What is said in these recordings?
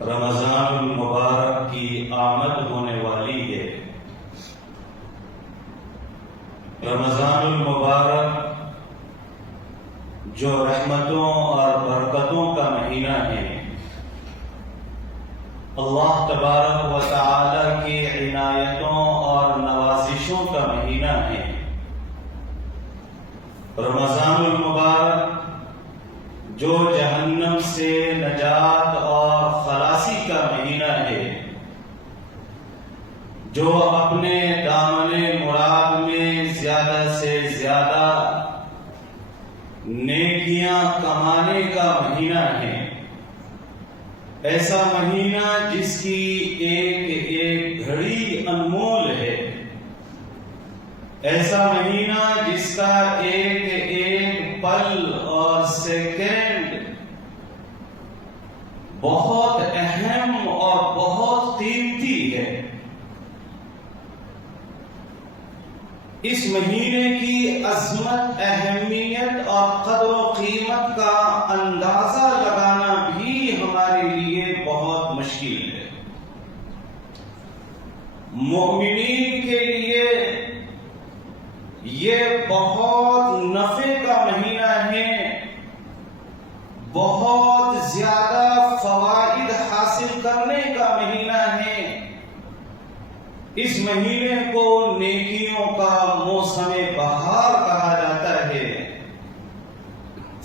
رمضان المبارک کی آمد ہونے والی ہے۔ رمضان المبارک جو رحمتوں اور برکتوں کا مہینہ ہے، اللہ تبارک و تعالی کی عنایتوں اور نوازشوں کا مہینہ ہے۔ رمضان المبارک جو جہنم سے نجات اور خلاصی کا مہینہ ہے، جو اپنے دامن مراد میں زیادہ سے زیادہ نیکیاں کمانے کا مہینہ ہے۔ ایسا مہینہ جس کی ایک ایک گھڑی انمول ہے، ایسا مہینہ جس کا ایک ایک پل اور سیکنڈ بہت اہم اور بہت قیمتی ہے۔ اس مہینے کی عظمت، اہمیت اور قدر و قیمت کا اندازہ لگانا بھی ہمارے لیے بہت مشکل ہے۔ مومنین کے لیے یہ بہت نفع کا مہینہ ہے، بہت زیادہ فوائد حاصل کرنے کا مہینہ ہے۔ اس مہینے کو نیکیوں کا موسم بہار کہا جاتا ہے۔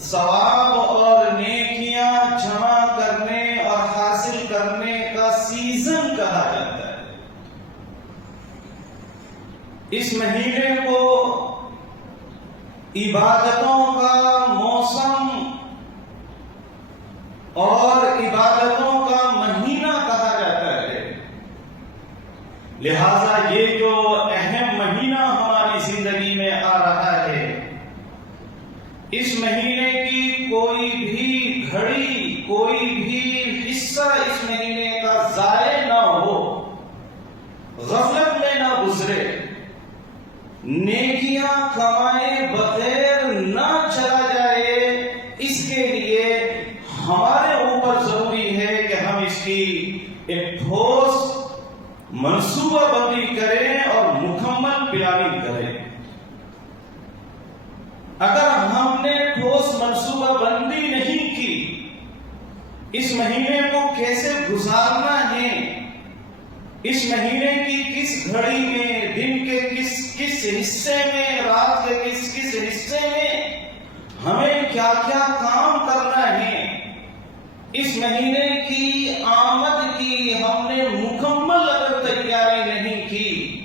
ثواب اور نیکیاں جمع کرنے اور حاصل کرنے کا سیزن کہا جاتا ہے۔ اس مہینے کو عبادتوں کا موسم اور عبادتوں کا مہینہ کہا جاتا ہے۔ لہذا یہ جو اہم مہینہ ہماری زندگی میں آ رہا ہے، اس مہینے کی کوئی بھی گھڑی، کوئی بھی حصہ اس مہینے کا ضائع نہ ہو، غفلت میں نہ گزرے، نیکیاں کمائے بغیر نہ چلا جائے۔ اس کے لیے ہمارے اوپر ضروری ہے کہ ہم اس کی ایک ٹھوس منصوبہ بندی کریں اور مکمل پلاننگ کریں۔ اگر ہم نے ٹھوس منصوبہ بندی نہیں کی، اس مہینے کو کیسے گزارنا ہے، اس مہینے کی کس گھڑی میں، دن کے کس حصے میں، رات کے کس حصے میں ہمیں کیا کیا کام کرنا ہے، اس مہینے کی آمد کی ہم نے مکمل اگر تیاری نہیں کی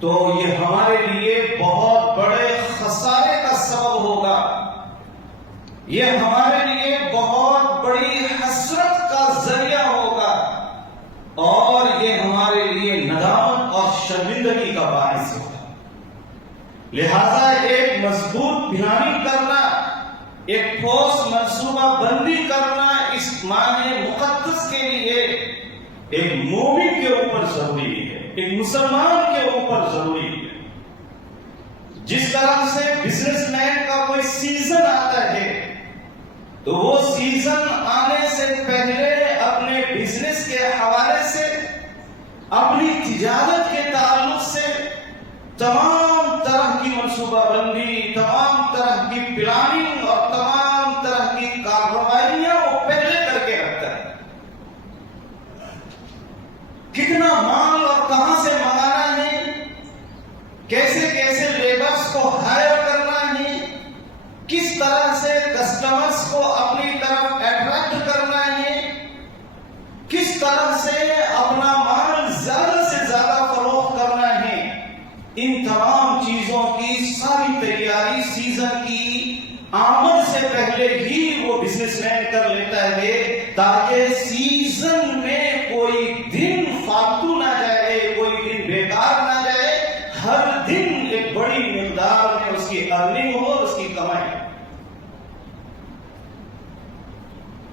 تو یہ ہمارے لیے بہت بڑے خسارے کا سبب ہوگا، یہ ہمارے لیے بہت بڑی حسرت کا ذریعہ ہوگا، اور یہ ہمارے لیے ندامت اور شرمندگی کا باعث ہوگا۔ لہذا ایک مضبوط پلاننگ کرنا، ایک ٹھوس منصوبہ بندی کرنا اس ماہ مقدس کے لیے ایک مومن کے اوپر ضروری ہے، ایک مسلمان کے اوپر ضروری ہے۔ جس طرح سے بزنس مین کا کوئی سیزن آتا ہے تو وہ سیزن آنے سے پہلے اپنے بزنس کے حوالے سے، اپنی تجارت کے تعلق سے تمام طرح کی منصوبہ بندی، تمام طرح کی پلاننگ اور تمام طرح کی کارروائیاں وہ پہلے کر کے رکھتا ہے۔ کتنا مال اور کہاں سے منگانا ہے، کیسے کیسے لیبرز کو ہائر کرنا ہے، کس طرح سے کسٹمرز کو اپنی طرف اٹریکٹ کرنا ہے، کس طرح سے اپنا مال زیادہ سے زیادہ فروخت کرنا ہے، ان تمام چیزوں کی ساری تیاری سیزن کی آمد سے پہلے ہی وہ بزنس مین کر لیتا ہے، تاکہ سیزن میں کوئی دن فالتو نہ جائے، کوئی دن بیکار نہ جائے، ہر دن ایک بڑی مقدار میں اس کی ارننگ ہو، اس کی کمائی۔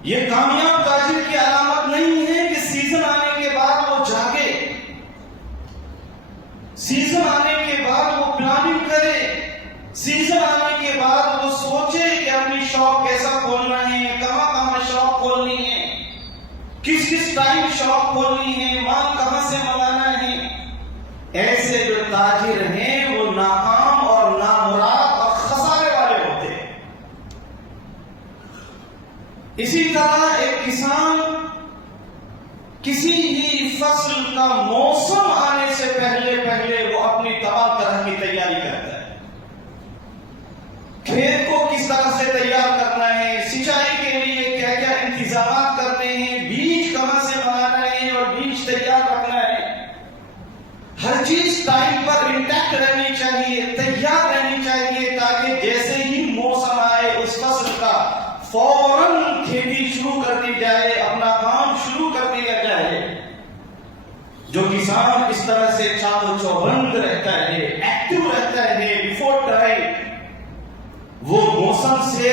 یہ کامیاب تاجر کی علامت نہیں ہے کہ سیزن آنے کے بعد وہ جاگے، سیزن آنے کے بعد وہ پلاننگ کرے، سیزن آنے کے بعد وہ سوچے کہ اپنی شاپ کیسا کھولنا ہے، کہاں کہاں شاپ کھولنی ہے۔ کس کس ٹائم شاپ کھولنی ہے، مال کہاں سے منگانا ہے. ایسے جو تاجر ہیں وہ ناکام اور نامراد اور خسارے والے ہوتے ہیں. اسی طرح ایک کسان کسی بھی فصل کا موسم آنے سے پہلے وہ اپنی تمام طرح کی تیاری کرتا ہے. کھیت کو کس طرح سے تیار کرنا ہے، سینچائی کے لیے کیا کیا انتظامات کرنے ہیں، بیج کہاں سے منگانا ہے اور بیج تیار رکھنا ہے. ہر چیز ٹائم پر انٹیکٹ رہنی چاہیے، تیار رہنی چاہیے، تاکہ جیسے ہی موسم آئے اس فصل کا فوراً کھیتی شروع کر دی جائے، اپنا کام شروع کر دیا جائے. جو کسان اس طرح سے چال و چوبند رہتا ہے، ایکٹیو رہتا ہے بیفور ٹائم، وہ موسم سے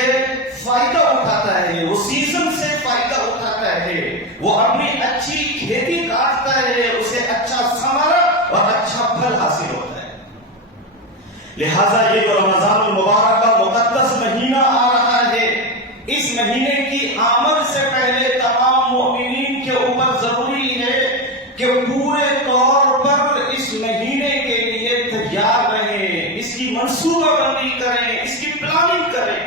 فائدہ اٹھاتا ہے، وہ سیزن سے فائدہ اٹھاتا ہے، وہ اپنی اچھی کھیتی کاٹتا ہے، اسے اچھا ثمر اور اچھا پھل حاصل ہوتا ہے. لہذا یہ جو رمضان المبارک کا مقدس مہینہ آ رہا ہے، اس مہینے کی آمد سے پہلے تمام مومنین کے اوپر ضروری ہے کہ پورے طور پر اس مہینے کے لیے تیار رہیں، اس کی منصوبہ بندی کریں، اس کی پلاننگ کریں.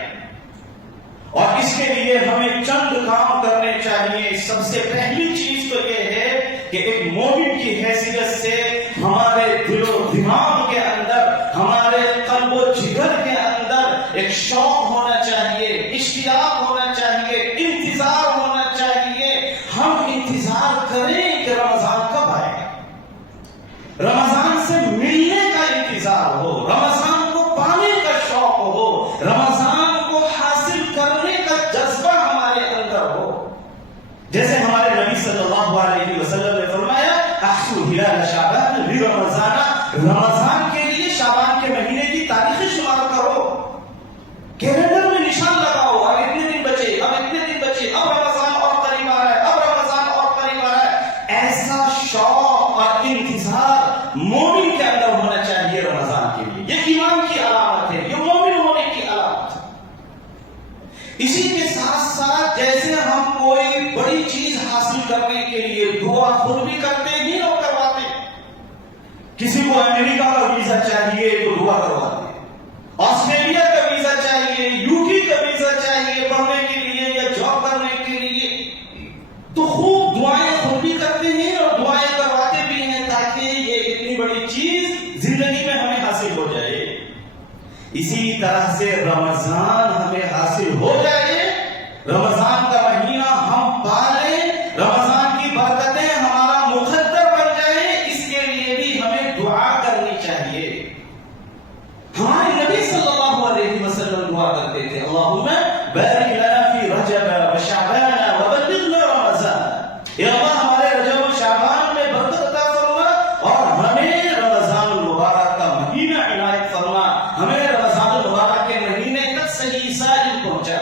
اور اس کے لیے ہمیں چند کام کرنے چاہیے. سب سے پہلی چیز تو یہ ہے کہ ایک مومن کی حیثیت سے ہمارے دل و دماغ کے اندر، ہمارے قلب و جگر کے اندر ایک شوق ہونا چاہیے، اشتیاق ہونا چاہیے، انتظار ہونا چاہیے. ہم انتظار کریں کہ رمضان کب آئے گا، رمضان سے ملنے کا انتظار ہو، رمضان کو پانے کا شوق ہو، رمضان کو حاصل کرنے کا جذبہ ہمارے اندر ہو. جیسے ہمارے نبی صلی اللہ علیہ وسلم نے فرمایا احسوا ہلال شعبان لرمضان، رمضان کے لیے شعبان کے مہینے کی تاریخ شمار کرو، کیلنڈر میں نشان لگاؤ، اب اتنے دن بچے، اب اتنے دن بچے، اب رمضان اور قریب آ رہا ہے، اب رمضان اور قریب آ رہا ہے. ایسا شوق اور انتظار مومن کے اندر ہونا چاہیے رمضان کے لیے. یہ ایمان کی علامت ہے، یہ مومن ہونے کی علامت ہے. اسی کے ساتھ ساتھ جیسے ہم کوئی بڑی چیز حاصل کرنے کے لیے دعا خود بھی کرتے ہیں اور کرواتے ہیں. کسی کو امریکہ کا ویزا چاہیے تو دعا کرواتے ہیں، آسٹریلیا کا ویزا چاہیے، یوکی کا ویزا چاہیے پڑھنے کے لیے یا جاب کرنے کے لیے، تو خوب دعائیں خود بھی کرتے ہیں اور دعائیں کرواتے بھی ہیں تاکہ یہ اتنی بڑی چیز زندگی میں ہمیں حاصل ہو جائے. اسی طرح سے رمضان ہمیں حاصل ہو جائے، رمضان کا مہینہ ہم پالیں، رمضان کی برکتیں ہمارا مقدر بن جائے، اس کے لیے بھی ہمیں دعا کرنی چاہیے. ہمارے نبی صلی اللہ علیہ وسلم دعا کرتے تھے اللہم بارک لنا فی رجب و شعبان وبلغنا رمضان. اے اللہ ہمارے رجب و شعبان میں برکت عطا فرما اور ہمیں رمضان المبارک کا مہینہ عنایت فرما، ہمیں رمضان المبارک کے مہینے تک صحیح سالم پہنچا.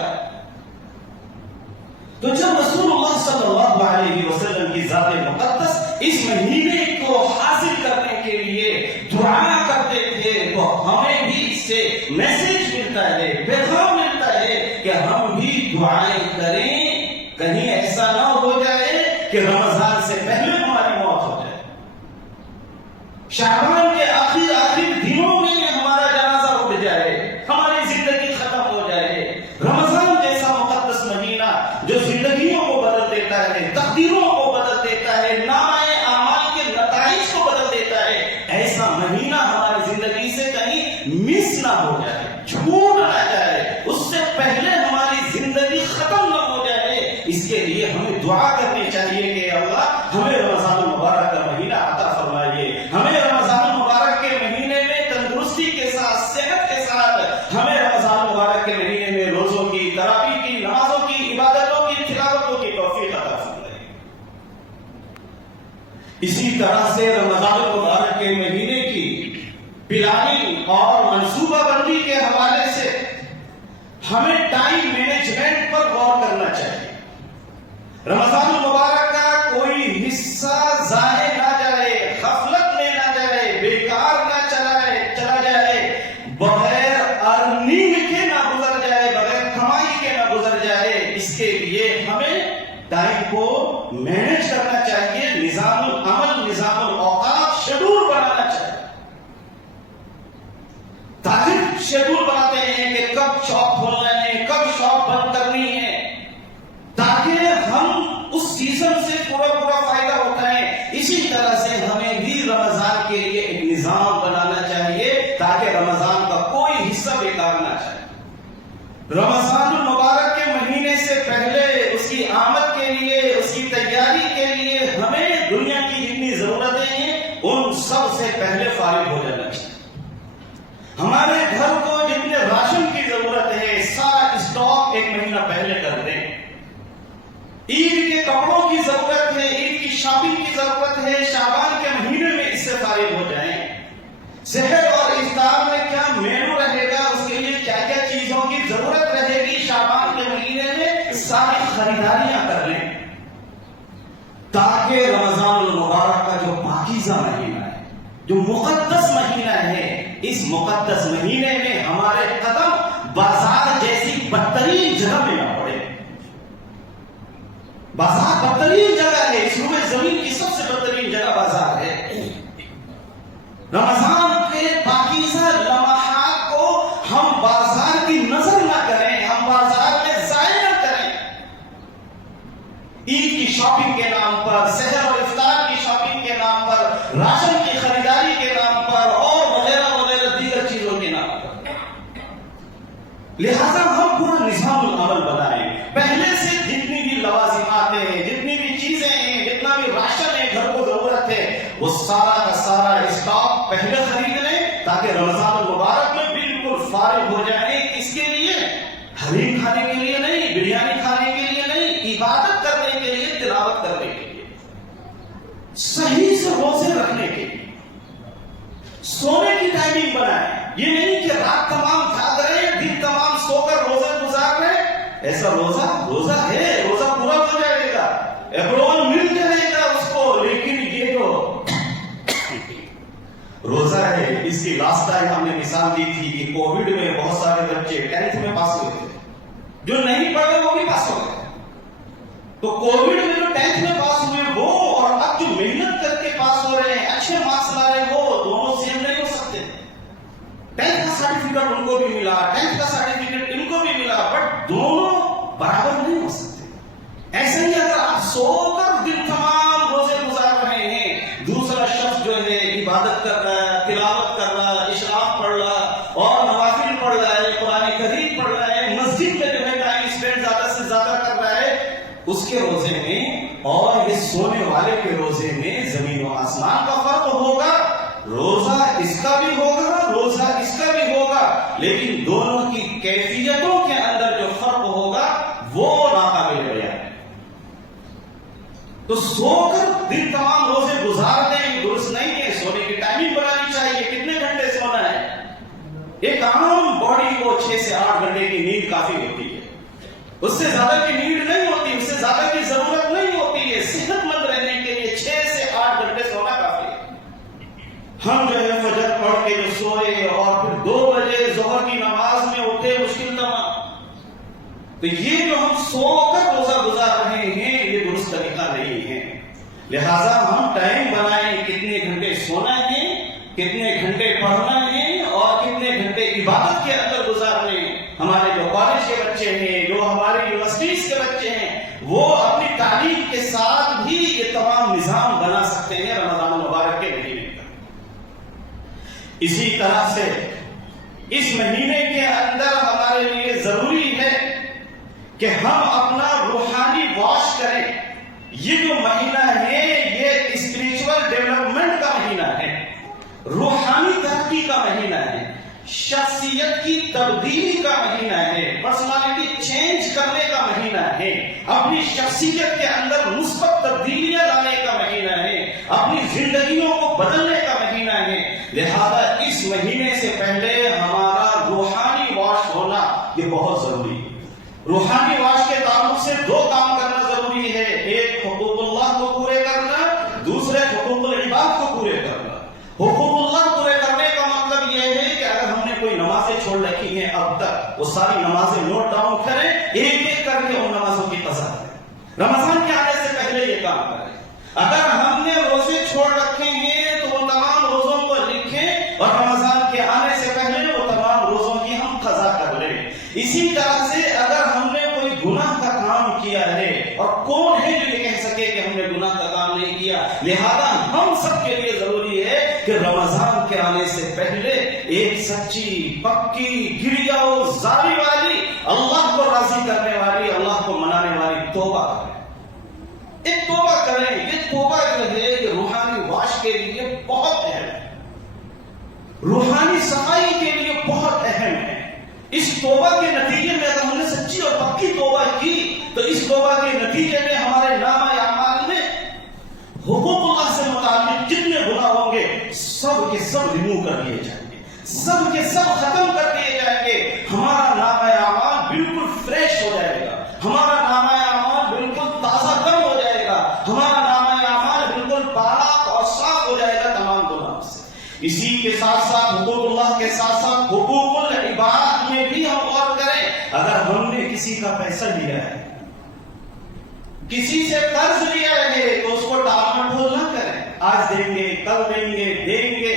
تو جب رسول اللہ صلی اللہ علیہ وسلم کی ذات مقدس اس مہینے کو حاصل کرنے کے لیے دعا کرتے تھے تو ہمیں بھی اس سے میسج ملتا ہے، پیغام ملتا ہے کہ ہم بھی دعائیں کریں، کہیں ایسا نہ ہو جائے کہ رمضان سے پہلے ہماری موت ہو جائے، شعبان کے آخر دنوں میں ہمارا جنازہ اٹھ جائے، ہماری زندگی ختم ہو جائے. رمضان جیسا مقدس مہینہ جو زندگیوں کو بدل دیتا ہے، تقدیروں کو بدل دیتا ہے، نامۂ اعمال کے نتائج کو بدل دیتا ہے، ایسا مہینہ ہماری زندگی سے کہیں مس نہ ہو جائے، چھوٹ نہ جائے، اس سے پہلے ہماری زندگی ختم نہ ہو جائے. اس کے لیے ہمیں دعا کرنی چاہیے کہ اللہ ہمیں رمضان المبارک کا مہینہ عطا فرمائیے، ہمیں رمضان المبارک کے مہینے میں تندرستی کے ساتھ، صحت کے ساتھ، ہمیں رمضان المبارک کے مہینے میں روزوں کی، تراویح کی، نمازوں کی، عبادتوں کی، تلاوتوں کی توفیق عطا فرمائیے. اسی طرح سے رمضان المبارک کے مہینے کی پلاننگ اور منصوبہ بندی کے حوالے سے ہمیں ٹائم مینجمنٹ پر غور کرنا چاہیے. رمضان المبارک کا کوئی حصہ ضائع نہ جائے، غفلت میں نہ جائے، بیکار نہ چلا جائے، بغیر ارننگ کے نہ گزر جائے، بغیر کمائی کے نہ گزر جائے. اس کے لیے ہمیں ٹائم کو مینج کرنا چاہیے، نظام العمل، نظام الاوقات، شیڈول بنانا چاہیے. تاکہ شیڈول بناتے ہیں کہ کب شاپ کھولنا ہے، کب شاپ بند کرنی ہے، تاکہ ہم اس سیزن سے پورا فائدہ اٹھائیں. اسی طرح سے ہمیں بھی رمضان کے لیے ایک نظام بنانا چاہیے تاکہ رمضان کا کوئی حصہ بیکار نہ جائے. رمضان المبارک کے مہینے سے پہلے اس کی آمد کے لیے، اس کی تیاری کے لیے ہمیں دنیا کی جتنی ضرورتیں ہیں ان سب سے پہلے فارغ ہو جانا چاہیے. ہمارے گھر کو جتنے راشن کی ضرورت ہے سارا اسٹاک ایک مہینہ پہلے کر دیں. عید کے کپڑوں کی ضرورت ہے، عید کی شاپنگ کی ضرورت ہے، شعبان کے مہینے میں اس سے فارغ ہو جائیں. سحر اور افطار میں کیا مینو رہے گا، اس کے لیے کیا کیا چیزوں کی ضرورت رہے گی، شعبان کے مہینے میں ساری خریداریاں کر لیں تاکہ رمضان المبارک کا جو پاکیزہ مہینہ ہے، جو مقدس مہینہ ہے، اس مقدس مہینے میں ہمارے قدم بازار جیسی بدترین جگہ میں نہ پڑے. بازار بدترین جگہ ہے، اس روئے زمین کی سب سے بدترین جگہ بازار ہے. رمضان کے پاکیزہ لمحات کو ہم بازار کی نظر نہ کریں، ہم بازار میں ضائع نہ کریں. عید کی شاپنگ کے نام پر، سحر اور افطار کی شاپنگ کے نام پر، راشن کی خریداری کے نام پر اور وغیرہ دیگر چیزوں کے نام پر. لہذا ہم پورا نظام العمل بنائیں. پہلے سے جتنی بھی لوازمات ہیں، جتنی بھی چیزیں ہیں، جتنا بھی راشن ہے گھر کو ضرورت ہے، وہ سارا کا سارا اسٹاک پہلے خرید لیں تاکہ رمضان المبارک میں بالکل فارغ ہو جائیں. اس کے لیے حلیم کھانے کے لیے نہیں، بریانی کھانے کے لیے نہیں، عبادت کرنے کے لیے، تلاوت کرنے کے لیے، صحیح سے روزے رکھنے کے لیے. سونے کی ٹائمنگ بنائیں. یہ نہیں کہ رات تمام جاگ رہے ہیں، دن تمام سو کر روزہ گزار رہے ہیں. ایسا روزہ ہے، روزہ پورا ہو جائے گا، اپروول مل جائے گا اس کو. لیکن یہ جو روزہ ہے، اس کی لاسٹ ٹائم ہم نے مثال دی تھی کہ کووڈ میں بہت سارے بچے 10th میں پاس ہوئے تھے، جو نہیں پڑھے وہ بھی پاس ہو گئے. تو کووڈ میں جو 10th میں پاس ہوئے وہ اور اب جو محنت کر کے پاس ہو رہے ہیں، اچھے مارکس لا رہے ہیں، وہ دونوں سیم نہیں ہو سکتے. 10th کا سرٹیفکیٹ ان کو بھی ملا، 10th کا سرٹیفکیٹ ان کو بھی ملا، بٹ دونوں برابر نہیں ہو سکتے. ایسے ہی اگر آپ سو کر دن تمام روزے گزار رہے ہیں، دوسرا شخص جو ہے عبادت کر رہا ہے، تلاوت کر رہا ہے، اشراق پڑھ رہا اور نوافل پڑھ رہا ہے، قرآن کریم پڑھ رہا ہے، مسجد میں جو ہے ٹائم اسپینڈ زیادہ سے زیادہ کر رہا ہے، اس کے روزے میں اور یہ سونے والے کے روزے میں زمین و آسمان کا فرق ہوگا. روزہ اس کا بھی ہوگا، روزہ اس کا بھی ہوگا، لیکن دونوں کی کیفیتوں کے اندر جو فرق ہوگا وہ ناقابل بیان ہے. تو سو کر دن تمام روزے گزار دیں درست نہیں ہے. سونے کی ٹائمنگ بنانی چاہیے، کتنے گھنٹے سونا ہے. ایک عام باڈی کو 6 سے 8 گھنٹے کی نیند کافی ہوتی ہے، اس سے زیادہ کی نیند نہیں ہوتی، اس سے زیادہ کی ضرورت نہیں ہوتی ہے. صحت مند رہنے کے لیے 6 سے 8 گھنٹے سونا کافی ہے. ہم جو ہے فجر پڑھ کے جو سوئے اور پھر 2 بجے ظہر کی نماز میں اٹھے، مشکل تمام. تو یہ جو ہم سو کر روزہ گزار رہے ہیں یہ درست طریقہ نہیں ہے. لہذا ہم ٹائم بنائیں، کتنے گھنٹے سونا ہے، کتنے گھنٹے پڑھنا ہے اور کتنے گھنٹے عبادت کے اندر گزارنے ہیں. ہمارے جو کالج کے بچے ہیں، جو ہمارے یونیورسٹیز کے بچے ہیں، وہ اپنی تعلیم کے ساتھ بھی یہ تمام نظام بنا سکتے ہیں رمضان المبارک کے مہینے کا. اسی طرح سے اس مہینے کے اندر ہمارے لیے ضروری ہے کہ ہم اپنا روحانی واش کریں. یہ جو مہینہ ہے یہ اسپریچول ڈیولپمنٹ کا مہینہ ہے، روحانی ترقی کا مہینہ ہے، شخصیت کی تبدیلی کا مہینہ ہے، پرسنالٹی چینج کرنے کا مہینہ ہے، اپنی شخصیت کے اندر مثبت تبدیلیاں لانے کا مہینہ ہے، اپنی زندگیوں کو بدلنے کا مہینہ ہے. لہذا اس مہینے سے پہلے ہمارا روحانی واش ہونا یہ بہت ضروری ہے. روحانی واش کے تعلق سے 2 کام کرنا ضروری ہے. ایک حقوق اللہ کو پورے کرنا، دوسرے حقوق العباد کو پورے کرنا. حقوق اللہ پورے کرنے کا مطلب یہ ہے کہ اگر ہم نے کوئی نمازیں چھوڑ رکھی ہیں اب تک، وہ ساری نمازیں نوٹ ڈاؤن کریں، ایک ایک کر کے ان نمازوں کی قضا کریں. رمضان کے آنے سے اگر ہم نے روزے چھوڑ رکھے ہیں تو وہ تمام روزوں کو لکھیں اور رمضان کے آنے سے پہلے وہ تمام روزوں کی ہم قضا کر لیں. اسی طرح سے اگر ہم نے کوئی گناہ کا کام کیا ہے، اور کون ہے جو یہ کہہ سکے کہ ہم نے گناہ کا کام نہیں کیا، لہذا ہم سب کے لیے ضروری ہے کہ رمضان کے آنے سے پہلے ایک سچی پکی گریہ زاری والی، اللہ کو راضی کرنے والی، اللہ کو منانے والی توبہ کریں. ایک توبہ کریں. یہ توبہ جو ہے یہ روحانی واش کے لیے بہت اہم ہے، روحانی صفائی کے لیے بہت اہم ہے. اس توبہ کے نتیجے میں اگر ہم نے سچی اور پکی توبہ کی تو اس توبہ کے نتیجے میں ہمارے نامہ اعمال میں حقوق اللہ سے متعلق جتنے گناہ ہوں گے سب کے سب ریموو کر دیے جائیں گے، سب کے سب ختم کر دیے جائیں گے. ہمارا نامہ اعمال بالکل فریش ہو جائے گا، ہمارا نامہ اعمال بالکل تازہ دم ہو جائے گا، ہمارا نامہ اعمال بالکل پاک اور صاف ہو جائے گا تمام گناہوں سے. اسی کے ساتھ ساتھ حقوق اللہ کے ساتھ ساتھ حقوق العباد میں بھی ہم غور کریں. اگر ہم نے کسی کا پیسہ لیا ہے، کسی سے قرض لیا ہے تو اس کو ٹال مٹول نہ کریں. آج دیں گے، کل دیں گے.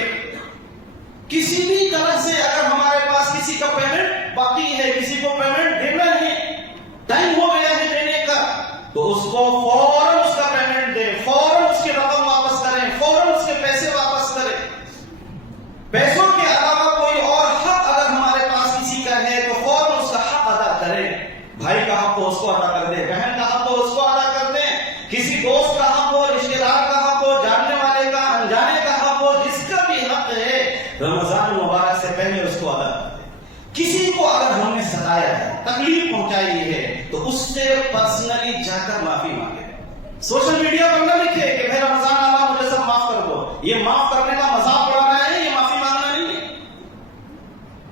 کسی بھی طرح سے اگر ہمارے پاس کسی کا پیمنٹ باقی ہے، کسی کو پیمنٹ دینا ہے، ٹائم ہو گیا ہے دینے کا، تو اس کو فوراً اس کا پیمنٹ دیں، فوراً اس کی رقم واپس کریں، فوراً اس کے پیسے واپس کریں. پیسوں کے علاوہ کوئی اور حق اگر ہمارے پاس کسی کا ہے تو فوراً اس کا حق ادا کریں. بھائی کا حق ہو اس کو ادا کر دیں، بہن کا حق ہو اس کو ادا کر دیں، کسی دوست کا حق ہو، رشتے دار کا حق ہو، جاننے والے کا، انجانے کا حق ہو، جس کا بھی حق ہے رمضان مبارک سے پہلے اس کو ادا کر دیں. کسی کو اگر ہم نے ستایا ہے، تکلیف پہنچائی ہے تو اس سے پرسنلی جا کر معافی مانگے. سوشل میڈیا پر نہ لکھے کہ بھائی رمضان آنا مجھے سب معاف کر دو. یہ معاف کرنے کا مذاق اڑانا ہے، یہ معافی مانگنا نہیں ہے.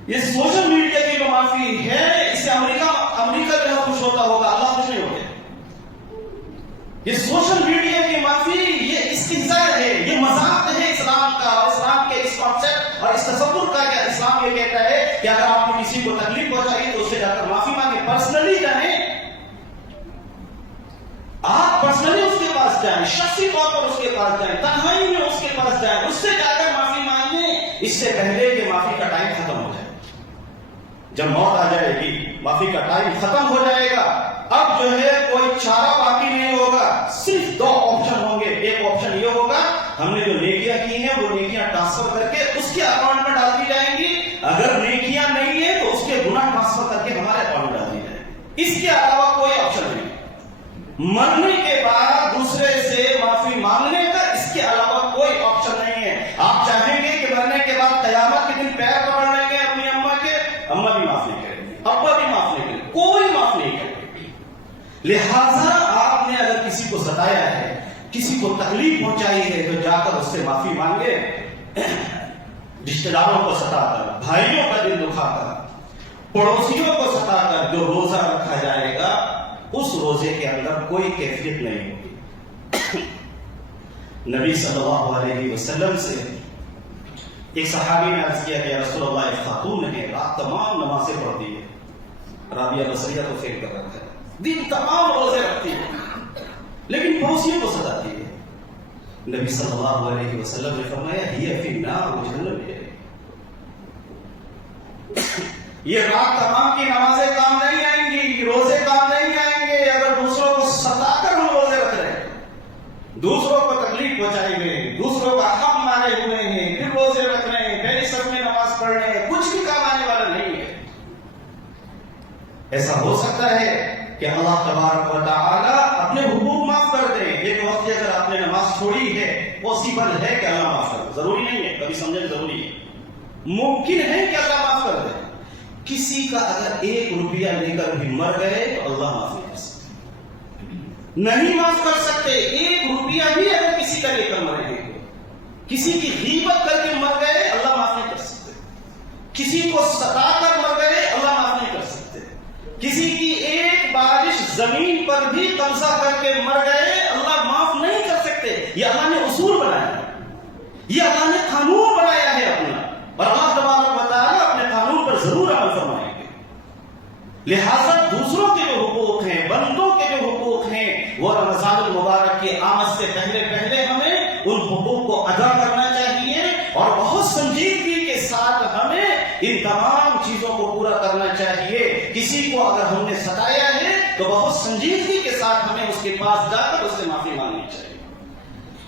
یہ سوشل میڈیا کی جو معافی ہے اس سے امریکہ جو ہے خوش ہوتا ہوگا، اللہ خوش نہیں ہوگا. یہ سوشل میڈیا کی معافی یہ استہزاء ہے، یہ مذاق ہے اسلام کا، اور اسلام کے اس کانسیپٹ اور اس تصور کا کہ اسلام یہ کہتا ہے کہ اگر آپ نے کسی کو تکلیف پہنچائی تو اس سے جا کر معافی مانگے. پرسنلی جائیں، آپ پرسنلی اس کے پاس جائیں، شخصی طور پر اس کے پاس جائیں، تنہائی میں اس کے پاس جائیں، اس سے جا کر معافی مانگیں. اس سے پہلے کہ معافی کا ٹائم ختم ہو جائے. جب موت آ جائے گی معافی کا ٹائم ختم ہو جائے گا. اب جو ہے کوئی چارہ باقی نہیں ہوگا، صرف دو آپشن ہوں گے. ایک آپشن یہ ہوگا ہم نے جو نیکیاں کی ہیں وہ نیکیاں ٹرانسفر کر کے اس کے اکاؤنٹ میں ڈال دی جائیں گی. اگر نیکیاں نہیں ہیں تو اس کے گناہ ٹرانسفر کر کے ہمارے اکاؤنٹ میں ڈال دی جائیں گی. اس کے علاوہ کوئی آپشن نہیں. مرنے کے بعد دوسرے سے معافی مانگنے کا اس کے علاوہ کوئی آپشن نہیں ہے. آپ چاہیں گے کہ مرنے کے بعد قیامت کے دن پیر پکڑ لیں گے اپنی اماں کے، اماں بھی معاف نہیں کریں گے، ابا بھی معاف نہیں کریں گے، کوئی معاف نہیں کرے گا. لہذا آپ نے اگر کسی کو ستایا ہے، کسی کو تکلیف پہنچائی ہے تو جا کر اس سے معافی مانگے. رشتے داروں کو ستا کر، بھائیوں کا دل دکھا کر، پڑوسیوں کو ستا کر جو روزہ رکھا جائے گا اس روزے کے اندر کوئی کیفیت نہیں ہوگی. نبی صلی اللہ علیہ وسلم سے ایک صحابی نے عرض کیا کہ رسول اللہ ایک خاتون ہے، رات تمام نمازیں پڑھتی ہے، رابعہ بصریہ کو فیل کر رکھا ہے، دن تمام روزے رکھتی ہے لیکن پڑوسیوں کو ستاتی ہے. نبی صلی اللہ علیہ وسلم نے فرمایا ہی فی النار، وہ جہنم میں ہے. یہ رات تمام کی نمازیں کام نہیں آئیں گی، روزے کام نہیں آئیں گے اگر دوسروں کو ستا کر ہم روزے رکھ رہے ہیں، دوسروں کو تکلیف پہنچائے ہوئے، دوسروں کا حق مارے ہوئے ہیں، پھر روزے رکھ رہے ہیں، پہلے سب میں نماز پڑھ رہے ہیں، کچھ بھی کام آنے والا نہیں ہے. ایسا ہو سکتا ہے کہ اللہ تبارک و تعالی اپنے حقوق معاف کر دے. ایک وقت اگر آپ نے نماز چھوڑی ہے پاسبل ہے کہ اللہ معاف کر دے، ضروری نہیں ہے، کبھی سمجھنا ضروری ہے، ممکن ہے کہ اللہ معاف کر دے. کسی کا اگر 1 روپیہ لے کر بھی مر گئے تو اللہ معاف نہیں کر سکتے، نہیں معاف کر سکتے. 1 روپیہ بھی اگر کسی کا لے کر مرے ہیں، کسی کی غیبت کر کے مر گئے اللہ معاف نہیں کر سکتے، کسی کو ستا کر مر گئے اللہ معاف نہیں کر سکتے، کسی کی ایک بارش زمین پر بھی قبضہ کر کے مر گئے اللہ معاف نہیں کر سکتے. یہ اللہ نے اصول بنایا ہے، یہ اللہ نے قانون بنایا ہے اپنا، اور اللہ تبارک و تعالی اپنے قانون پر ضرور عمل فرمائیں گے. لہذا دوسروں کے جو حقوق ہیں، بندوں کے جو حقوق ہیں، وہ رمضان المبارک کی آمد سے پہلے ان حقوق کو ادا کرنا چاہیے اور بہت سنجیدگی کے ساتھ ہمیں ان تمام چیزوں کو پورا کرنا چاہیے. کسی کو اگر ہم نے ستایا ہے تو بہت سنجیدگی کے ساتھ ہمیں اس کے پاس جا کر اس سے معافی مانگنی چاہیے.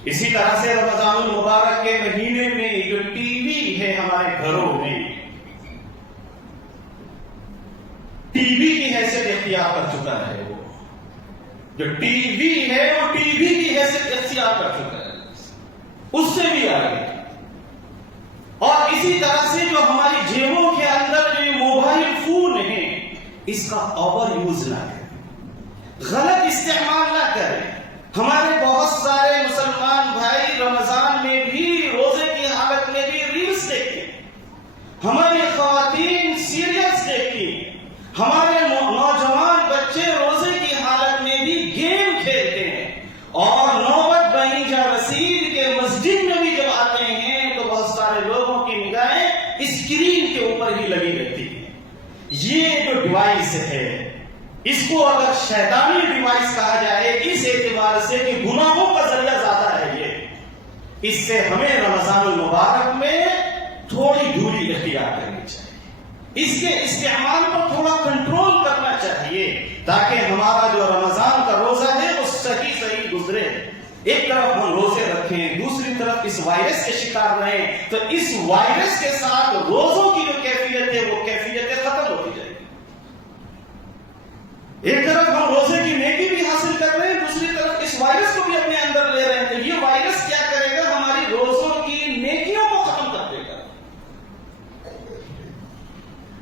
اسی طرح سے رمضان المبارک کے مہینے میں جو ٹی وی ہے ہمارے گھروں میں ٹی وی کی حیثیت اختیار کر چکا ہے. وہ جو ٹی وی ہے وہ ٹی وی کی حیثیت اختیار کر چکا ہے, اس سے بھی آگے. اور اسی طرح سے جو ہماری جیبوں کے اندر جو موبائل فون ہے اس کا اوور یوز نہ کریں, غلط استعمال نہ کریں. ہمارے بہت سارے مسلمان بھائی رمضان میں بھی روزے کی حالت میں بھی ریلز دیکھتے ہیں, ہماری خواتین سیریلز دیکھتی ہیں, ہمارے نوجوان بچے روزے کی حالت میں بھی گیم کھیلتے ہیں, اور نوبت بنی جا رسید کے مسجد میں بھی جب آتے ہیں تو بہت سارے لوگوں کی نگاہیں اسکرین کے اوپر ہی لگی رہتی ہیں. یہ جو ڈیوائس ہے اس کو اگر شیطانی ڈیوائس کہا جائے اس اعتبار سے کہ گناہوں کا ذریعہ زیادہ ہے یہ, اس سے ہمیں رمضان المبارک میں تھوڑی دوری اختیار کرنی چاہیے. اس کے استعمال پر تھوڑا کنٹرول کرنا چاہیے تاکہ ہمارا جو رمضان کا روزہ ہے وہ صحیح گزرے. ایک طرف ہم روزے رکھیں, دوسری طرف اس وائرس کے شکار رہیں, تو اس وائرس کے ساتھ روزوں کی جو کیفیت ہے وہ کیفیت ختم ہوتی جائے گی. ایک طرف ہم روزے کی نیکی بھی حاصل کر رہے ہیں, دوسری طرف اس وائرس کو بھی اپنے اندر لے رہے ہیں. تو یہ وائرس کیا کرے گا, ہماری روزوں کی نیکیوں کو ختم کر دے گا.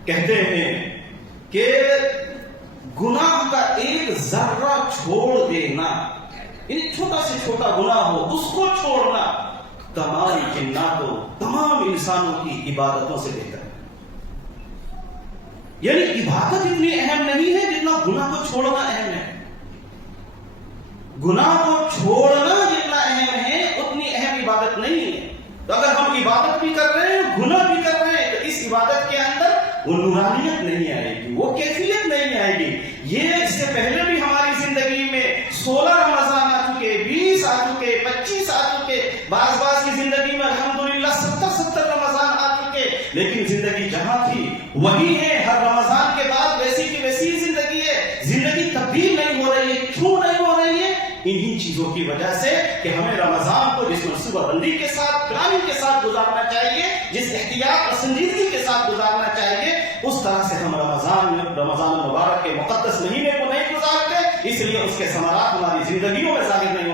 کہتے ہیں کہ گناہ کا ایک ذرہ چھوڑ دینا, چھوٹا سے چھوٹا گناہ ہو اس کو چھوڑنا تمام جناتوں تمام انسانوں کی عبادتوں سے بہتر ہے. یعنی عبادت اتنی اہم نہیں ہے جتنا گناہ کو چھوڑنا اہم ہے. گناہ کو چھوڑنا جتنا اہم ہے اتنی اہم عبادت نہیں ہے. تو اگر ہم عبادت بھی کر رہے ہیں گناہ بھی کر رہے ہیں تو اس عبادت کے اندر وہ نورانیت نہیں آئے گی, وہ کیفیت نہیں آئے گی. یہ اس سے پہلے بھی ہماری زندگی میں 16 رمضان آ چکے, 20 آ چکے, 25 آ چکے, بعض کی زندگی میں الحمدللہ 70 رمضان آ چکے, لیکن زندگی جہاں تھی وہی ہے. ہر رمضان کے بعد ویسی کی ویسی زندگی ہے, زندگی تبدیل نہیں ہو رہی ہے. کیوں نہیں ہو رہی ہے؟ انہی چیزوں کی وجہ سے کہ ہمیں رمضان کو جس منصوبہ بندی کے ساتھ پلاننگ کے ساتھ گزارنا چاہیے, جس احتیاط اور سنجیدگی کے ساتھ گزارنا چاہیے, اس طرح سے ہم رمضان المبارک کے مقدس مہینے کو نہیں گزارتے. اس لیے اس کے ثمرات ہماری زندگیوں میں ظاہر نہیں